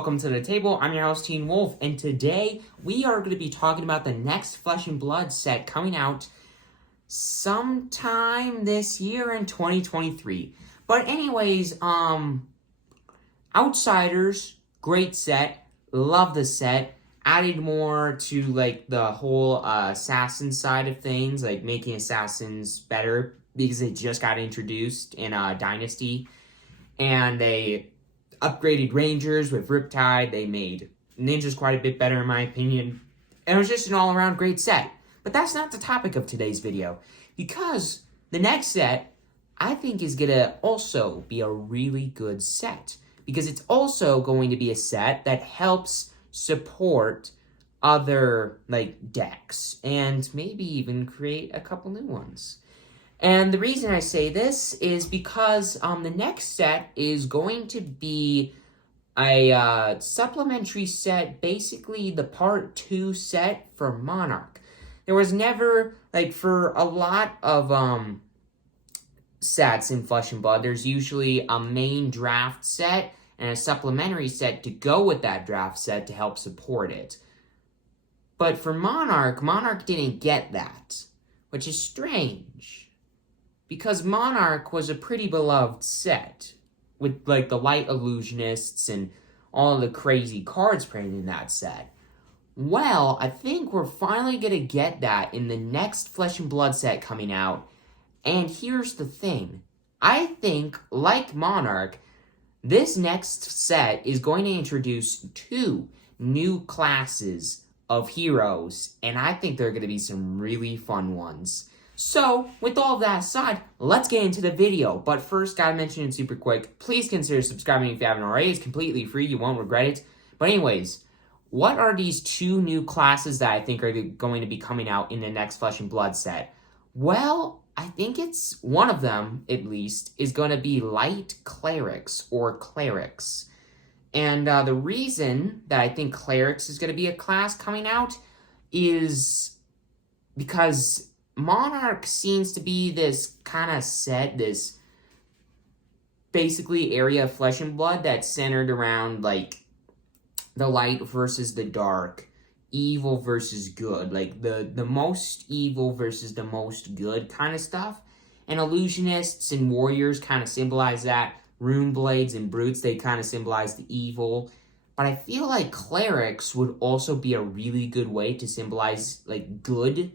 welcome to the table. I'm your host, Teen Wolf, and today we are going to be talking about the next Flesh and Blood set coming out sometime this year in 2023. But anyways, Outsiders, great set, love the set, added more to like the whole assassin side of things, like making assassins better because they just got introduced in Dynasty, and they upgraded Rangers with Riptide. They made Ninjas quite a bit better in my opinion. And it was just an all-around great set. But that's not the topic of today's video. Because the next set, I think, is going to also be a really good set. Because it's also going to be a set that helps support other, like, decks. And maybe even create a couple new ones. And the reason I say this is because the next set is going to be a supplementary set, basically the part 2 set for Monarch. There was never, like, for a lot of sets in Flesh and Blood, there's usually a main draft set and a supplementary set to go with that draft set to help support it. But for Monarch didn't get that, which is strange. Because Monarch was a pretty beloved set, with, like, the Light Illusionists and all the crazy cards printed in that set. Well, I think we're finally going to get that in the next Flesh and Blood set coming out. And here's the thing. I think, like Monarch, this next set is going to introduce 2 new classes of heroes. And I think they're going to be some really fun ones. So, with all of that aside, let's get into the video. But first, gotta mention it super quick. Please consider subscribing if you haven't already. It's completely free. You won't regret it. But anyways, what are these 2 new classes that I think are going to be coming out in the next Flesh and Blood set? Well, I think it's one of them, at least, is going to be Light Clerics or Clerics. And the reason that I think Clerics is going to be a class coming out is because Monarch seems to be this kind of set, this basically area of Flesh and Blood that's centered around, like, the light versus the dark, evil versus good, like, the most evil versus the most good kind of stuff. And Illusionists and Warriors kind of symbolize that. Rune Blades and Brutes, they kind of symbolize the evil. But I feel like Clerics would also be a really good way to symbolize, like, good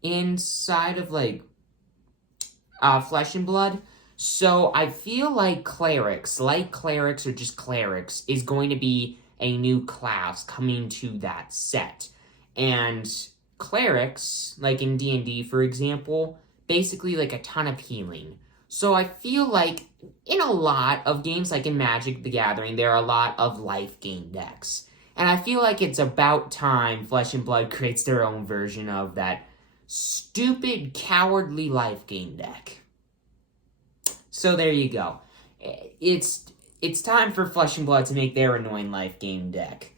inside of, like, Flesh and Blood. So I feel like Clerics, like Clerics or just Clerics, is going to be a new class coming to that set. And Clerics, like in D&D, for example, basically like a ton of healing. So I feel like in a lot of games, like in Magic the Gathering, there are a lot of life gain decks. And I feel like it's about time Flesh and Blood creates their own version of that stupid, cowardly life gain deck. So there you go. It's time for Flesh and Blood to make their annoying life gain deck.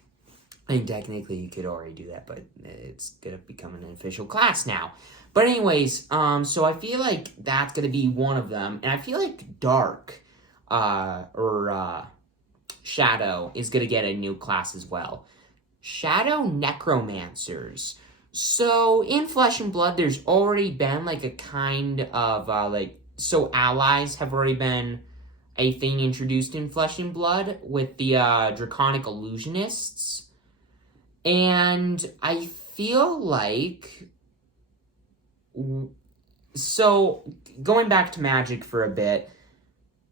I mean, technically you could already do that, but it's gonna become an official class now. But anyways, so I feel like that's gonna be one of them, and I feel like Dark, or Shadow is gonna get a new class as well. Shadow Necromancers. So, in Flesh and Blood, there's already been, like, a kind of, so allies have already been a thing introduced in Flesh and Blood with the, Draconic Illusionists. And I feel like, so, going back to Magic for a bit,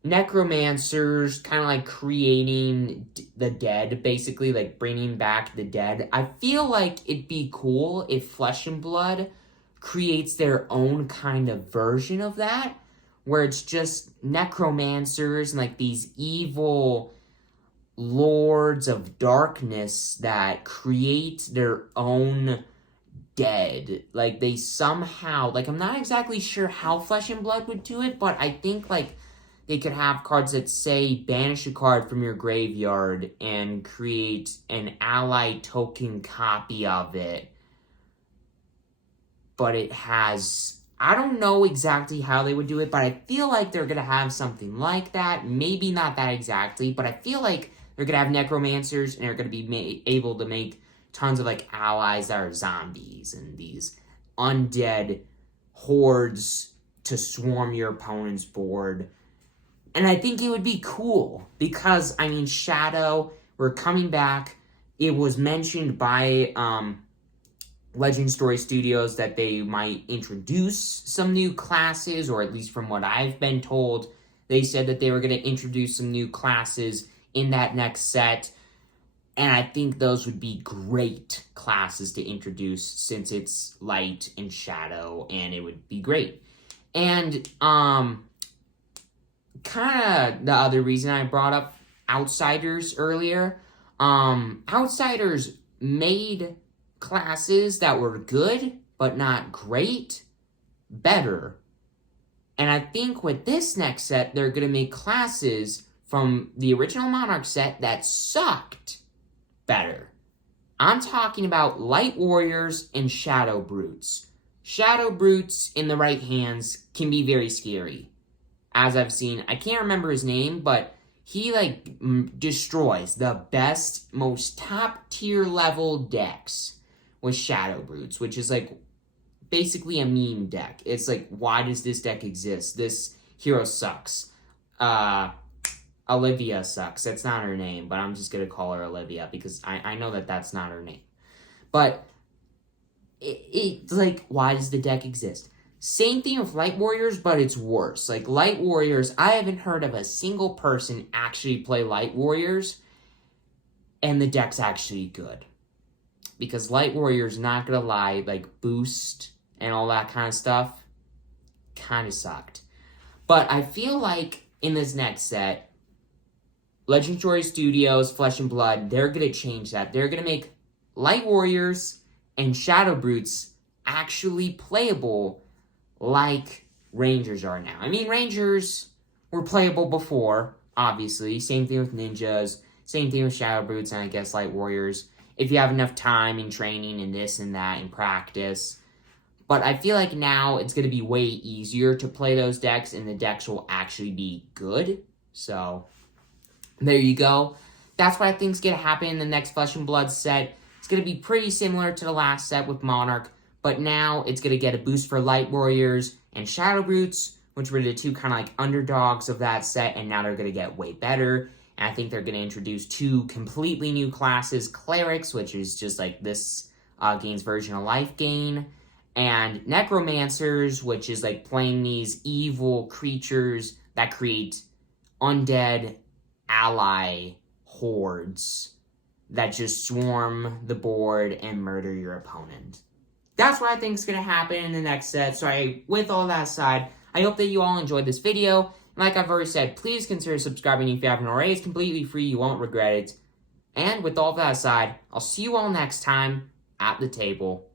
Necromancers, kind of like creating the dead, basically, like bringing back the dead. I feel like it'd be cool if Flesh and Blood creates their own kind of version of that, where it's just Necromancers and like these evil lords of darkness that create their own dead. Like, they somehow, like, I'm not exactly sure how Flesh and Blood would do it, but I think, like, they could have cards that say, banish a card from your graveyard and create an ally token copy of it. But it has, I don't know exactly how they would do it, but I feel like they're going to have something like that. Maybe not that exactly, but I feel like they're going to have necromancers, and they're going to be able to make tons of, like, allies that are zombies and these undead hordes to swarm your opponent's board. And I think it would be cool because, I mean, Shadow, we're coming back. It was mentioned by Legend Story Studios that they might introduce some new classes, or at least from what I've been told, they said that they were going to introduce some new classes in that next set. And I think those would be great classes to introduce since it's light and shadow, and it would be great. And kind of the other reason I brought up Outsiders earlier, Outsiders made classes that were good but not great better. And I think with this next set, they're going to make classes from the original Monarch set that sucked better. I'm talking about Light Warriors and Shadow Brutes. Shadow Brutes in the right hands can be very scary. As I've seen, I can't remember his name, but he, like, destroys the best, most top-tier level decks with Shadow Brutes, which is, like, basically a meme deck. It's like, why does this deck exist? This hero sucks. Olivia sucks. That's not her name, but I'm just going to call her Olivia because I know that that's not her name. But it's like, why does the deck exist? Same thing with Light Warriors, but it's worse. Like, Light Warriors, I haven't heard of a single person actually play Light Warriors, and the deck's actually good. Because Light Warriors, not gonna lie, like, boost and all that kind of stuff, kind of sucked. But I feel like in this next set, Legend Story Studios, Flesh and Blood, they're gonna change that. They're gonna make Light Warriors and Shadow Brutes actually playable like Rangers are now. I mean, Rangers were playable before, obviously. Same thing with Ninjas. Same thing with Shadow Brutes and I guess Light Warriors. If you have enough time and training and this and that and practice. But I feel like now it's going to be way easier to play those decks, and the decks will actually be good. So, there you go. That's what I think is going to happen in the next Flesh and Blood set. It's going to be pretty similar to the last set with Monarch, but now it's going to get a boost for Light Warriors and Shadow Brutes, which were the two kind of like underdogs of that set, and now they're going to get way better. And I think they're going to introduce two completely new classes, Clerics, which is just like this game's version of Life Gain, and Necromancers, which is like playing these evil creatures that create undead ally hordes that just swarm the board and murder your opponent. That's what I think is going to happen in the next set. So with all that aside, I hope that you all enjoyed this video. And like I've already said, please consider subscribing if you haven't already. It's completely free. You won't regret it. And with all that aside, I'll see you all next time at the table.